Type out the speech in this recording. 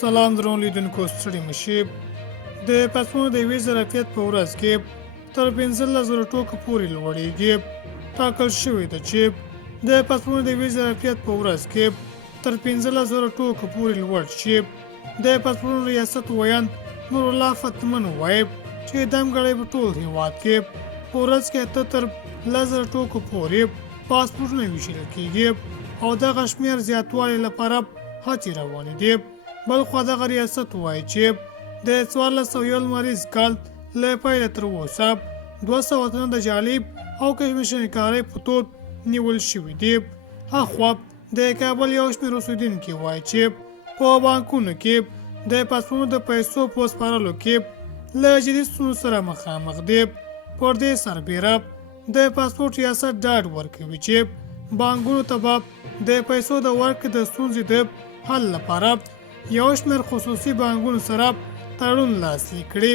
سلام درون لیدونکو ستړي مشي. د پاسپورټ د یوې ظرفیت په ورځ کې تر 15,000 ټوکو پورې لوړېږي. ټاکل شوې ده چې د پاسپورټ د یوې ظرفیت په ورځ کې تر 15,000 ټوکو پورې لوړ شي. د پاسپورټ ریاست ویان نور الله فتمن وایي چې دمګړی په ټول هیواد کې په ورځ کې تر 10,000 ټوکو پورې پاسپورټونه ویشل کېږي او دغه شمېر زیاتوالي لپاره هڅې روانې دي. بلخوا دغه ریاست وایي چې د 1401 لمریز کال له پیله تر اوسه 200 تنه د جعلي او کشمکشي کارۍ په تور نیول شوي دي. اخوا د کابل یو شمېر اوسېدونکي وایي چې په بانکونو کې د پاسپورټ د پیسو په سپارلو کې له جدي ستونزو سره مخامخ دي. پر دې سربیره د پاسپورټ ریاست ډاډ ورکوي چې بانکونو ته به د پیسو د ورکړې د ستونزې د حل لپاره یو شمېر خصوصي بانکونو سره تړون لاسلیک کړي.